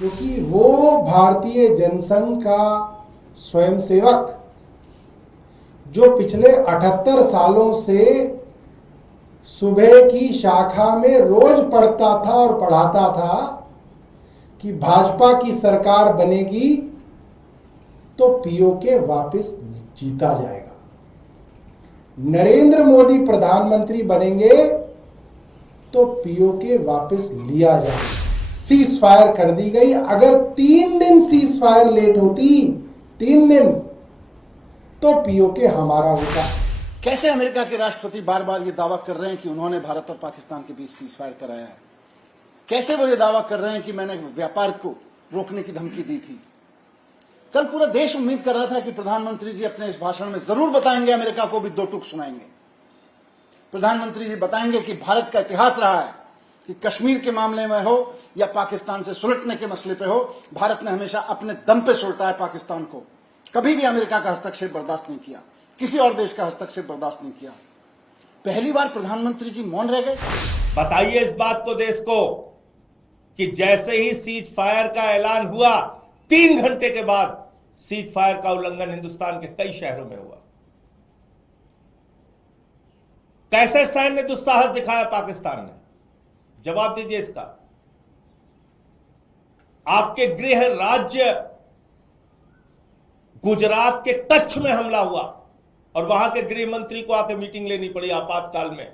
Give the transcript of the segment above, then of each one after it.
क्योंकि वो भारतीय जनसंघ का स्वयंसेवक जो पिछले 78 सालों से सुबह की शाखा में रोज पढ़ता था और पढ़ाता था कि भाजपा की सरकार बनेगी तो पीओके वापस जीता जाएगा, नरेंद्र मोदी प्रधानमंत्री बनेंगे तो पीओके वापस लिया जाएगा। सीज फायर कर दी गई। अगर 3 दिन सीज फायर लेट होती, 3 दिन, तो पीओके हमारा होता। कैसे अमेरिका के राष्ट्रपति बार बार ये दावा कर रहे हैं कि उन्होंने भारत और पाकिस्तान के बीच सीज फायर कराया है? कैसे वो ये दावा कर रहे हैं कि मैंने व्यापार को रोकने की धमकी दी थी? कल पूरा देश उम्मीद कर रहा था कि प्रधानमंत्री जी अपने इस भाषण में जरूर बताएंगे, अमेरिका को भी 2 टूक सुनाएंगे। प्रधानमंत्री जी बताएंगे कि भारत का इतिहास रहा है कि कश्मीर के मामले में हो या पाकिस्तान से सुलटने के मसले पे हो, भारत ने हमेशा अपने दम पे सुलटा है पाकिस्तान को। कभी भी अमेरिका का हस्तक्षेप बर्दाश्त नहीं किया, किसी और देश का हस्तक्षेप बर्दाश्त नहीं किया। पहली बार प्रधानमंत्री जी मौन रह गए। बताइए इस बात को देश को कि जैसे ही सीज फायर का ऐलान हुआ, 3 घंटे के बाद सीज फायर का उल्लंघन हिंदुस्तान के कई शहरों में हुआ। कैसे सैन्य दुस्साहस दिखाया पाकिस्तान ने? जवाब दीजिए इसका। आपके गृह राज्य गुजरात के कच्छ में हमला हुआ और वहां के गृह मंत्री को आकर मीटिंग लेनी पड़ी आपातकाल में।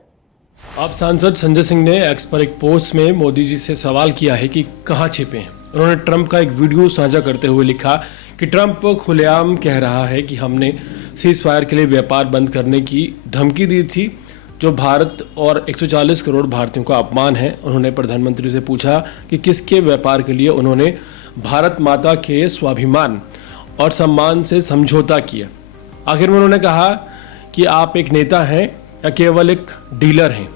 अब सांसद संजय सिंह ने एक्स पर एक पोस्ट में मोदी जी से सवाल किया है कि कहां छिपे हैं। उन्होंने ट्रंप का एक वीडियो साझा करते हुए लिखा कि ट्रंप खुलेआम कह रहा है कि हमने सीज फायर के लिए व्यापार बंद करने की धमकी दी थी, जो भारत और 140 करोड़ भारतीयों का अपमान है। उन्होंने प्रधानमंत्री से पूछा कि किसके व्यापार के लिए उन्होंने भारत माता के स्वाभिमान और सम्मान से समझौता किया। आखिर में उन्होंने कहा कि आप एक नेता हैं या केवल एक डीलर हैं।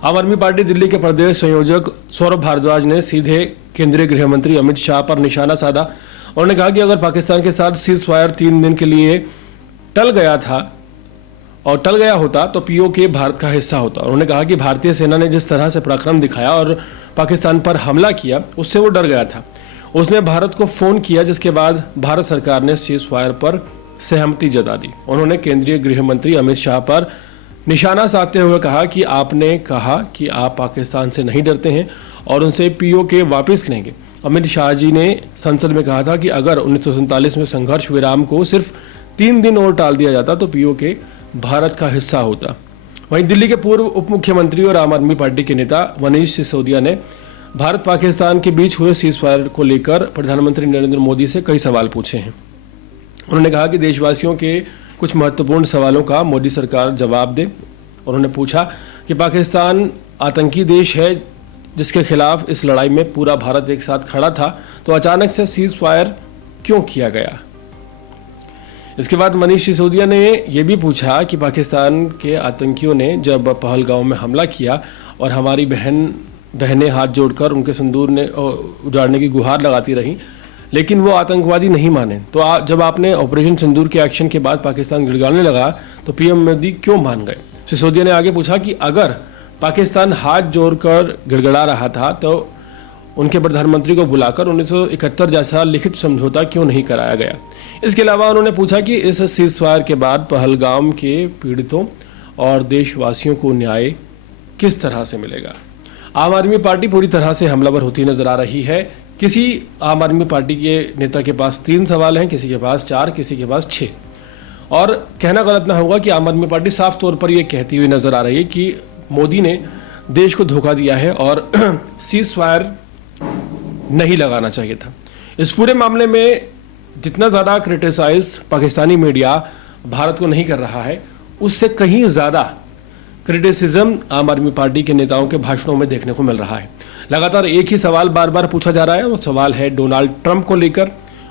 आम आदमी पार्टी दिल्ली के प्रदेश संयोजक सौरभ भारद्वाज ने सीधे केंद्रीय गृह मंत्री अमित शाह पर निशाना साधा। उन्होंने कहा कि अगर पाकिस्तान के साथ सीज फायर 3 दिन के लिए टल गया होता तो पीओके भारत का हिस्सा होता। उन्होंने कहा कि भारतीय सेना ने जिस तरह से पराक्रम दिखाया और पाकिस्तान पर हमला किया, उससे वो डर गया था। उसने भारत को फोन किया, जिसके बाद भारत सरकार ने सीज फायर पर सहमति जता दी। उन्होंने केंद्रीय गृह मंत्री अमित शाह पर निशाना साधते हुए कहा कि आपने कहा कि आप पाकिस्तान से नहीं डरते हैं और उनसे पीओके वापस लेंगे। अमित शाह जी ने संसद में कहा था कि अगर 1947 में संघर्ष विराम को सिर्फ 3 दिन और टाल दिया जाता तो पीओके भारत का हिस्सा होता। वहीं दिल्ली के पूर्व उप मुख्यमंत्री और आम आदमी पार्टी के नेता मनीष सिसोदिया ने भारत पाकिस्तान के बीच हुए सीज फायर को लेकर प्रधानमंत्री नरेंद्र मोदी से कई सवाल पूछे हैं। उन्होंने कहा कि देशवासियों के कुछ महत्वपूर्ण सवालों का मोदी सरकार जवाब दे। उन्होंने पूछा कि पाकिस्तान आतंकी देश है जिसके खिलाफ इस लड़ाई में पूरा भारत एक साथ खड़ा था, तो अचानक से सीज फायर क्यों किया गया? इसके बाद मनीष सिसोदिया ने यह भी पूछा कि पाकिस्तान के आतंकियों ने जब पहलगांव में हमला किया और हमारी बहनें हाथ जोड़कर उनके सिंदूर ने उजाड़ने की गुहार लगाती रहीं, लेकिन वो आतंकवादी नहीं माने, तो जब आपने ऑपरेशन सिंदूर के एक्शन के बाद पाकिस्तान गिड़गिड़ाने लगा तो पीएम मोदी क्यों मान गए? सिसोदिया ने आगे पूछा कि अगर पाकिस्तान हाथ जोड़कर गिड़गिड़ा रहा था तो उनके प्रधानमंत्री को बुलाकर 1971 जैसा लिखित समझौता क्यों नहीं कराया गया? इसके अलावा उन्होंने पूछा कि इस सीज फायर के बाद पहलगाम के पीड़ितों और देशवासियों को न्याय किस तरह से मिलेगा? आम आदमी पार्टी पूरी तरह से हमलावर होती नजर आ रही है। किसी आम आदमी पार्टी के नेता के पास 3 सवाल हैं, किसी के पास 4, किसी के पास 6। और कहना गलत ना होगा कि आम आदमी पार्टी साफ तौर पर यह कहती हुई नजर आ रही है कि मोदी ने देश को धोखा दिया है और सीज फायर नहीं लगाना चाहिए था। इस पूरे मामले में जितना ज़्यादा क्रिटिसाइज पाकिस्तानी मीडिया भारत को नहीं कर रहा है, उससे कहीं ज़्यादा क्रिटिसिज्म आम आदमी पार्टी के नेताओं के भाषणों में देखने को मिल रहा है। लगातार एक ही सवाल बार बार पूछा जा रहा है, वो सवाल है डोनाल्ड ट्रंप को लेकर।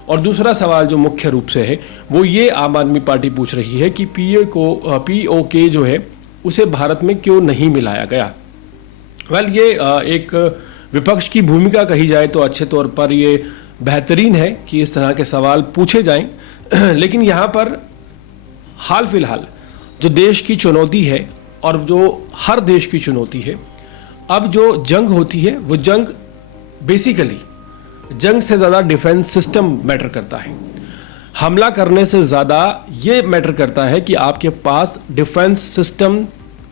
और दूसरा सवाल जो मुख्य रूप से है वो ये आम आदमी पार्टी पूछ रही है कि पीओके जो है उसे भारत में क्यों नहीं मिलाया गया। ये एक विपक्ष की भूमिका कही जाए तो अच्छे तौर पर ये बेहतरीन है कि इस तरह के सवाल पूछे जाएं, लेकिन यहाँ पर हाल फिलहाल जो देश की चुनौती है और जो हर देश की चुनौती है, अब जो जंग होती है वो जंग बेसिकली जंग से ज़्यादा डिफेंस सिस्टम मैटर करता है। हमला करने से ज़्यादा ये मैटर करता है कि आपके पास डिफेंस सिस्टम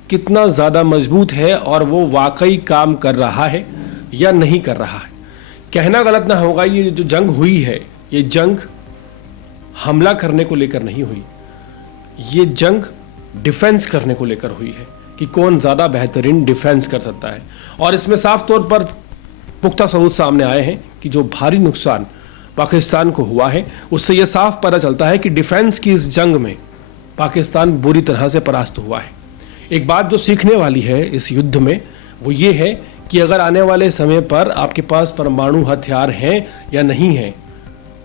कितना ज़्यादा मजबूत है और वो वाकई काम कर रहा है या नहीं कर रहा है। कहना गलत ना होगा, ये जो जंग हुई है, ये जंग हमला करने को लेकर नहीं हुई, ये जंग डिफेंस करने को लेकर हुई है कि कौन ज़्यादा बेहतरीन डिफेंस कर सकता है। और इसमें साफ तौर पर पुख्ता सबूत सामने आए हैं कि जो भारी नुकसान पाकिस्तान को हुआ है, उससे यह साफ पता चलता है कि डिफेंस की इस जंग में पाकिस्तान बुरी तरह से परास्त हुआ है। एक बात जो सीखने वाली है इस युद्ध में वो ये है कि अगर आने वाले समय पर आपके पास परमाणु हथियार हैं या नहीं हैं,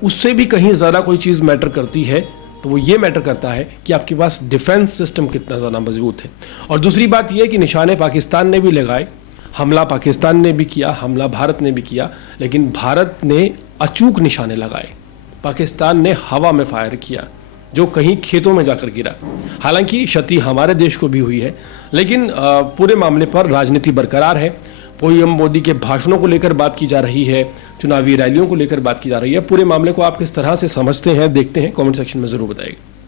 उससे भी कहीं ज़्यादा कोई चीज़ मैटर करती है, तो वो ये मैटर करता है कि आपके पास डिफेंस सिस्टम कितना ज़्यादा मजबूत है। और दूसरी बात यह कि निशाने पाकिस्तान ने भी लगाए, हमला पाकिस्तान ने भी किया, हमला भारत ने भी किया, लेकिन भारत ने अचूक निशाने लगाए, पाकिस्तान ने हवा में फायर किया जो कहीं खेतों में जाकर गिरा। हालांकि क्षति हमारे देश को भी हुई है, लेकिन पूरे मामले पर राजनीति बरकरार है। पीएम मोदी के भाषणों को लेकर बात की जा रही है, चुनावी रैलियों को लेकर बात की जा रही है। पूरे मामले को आप किस तरह से समझते हैं, देखते हैं, कमेंट सेक्शन में ज़रूर बताइएगा।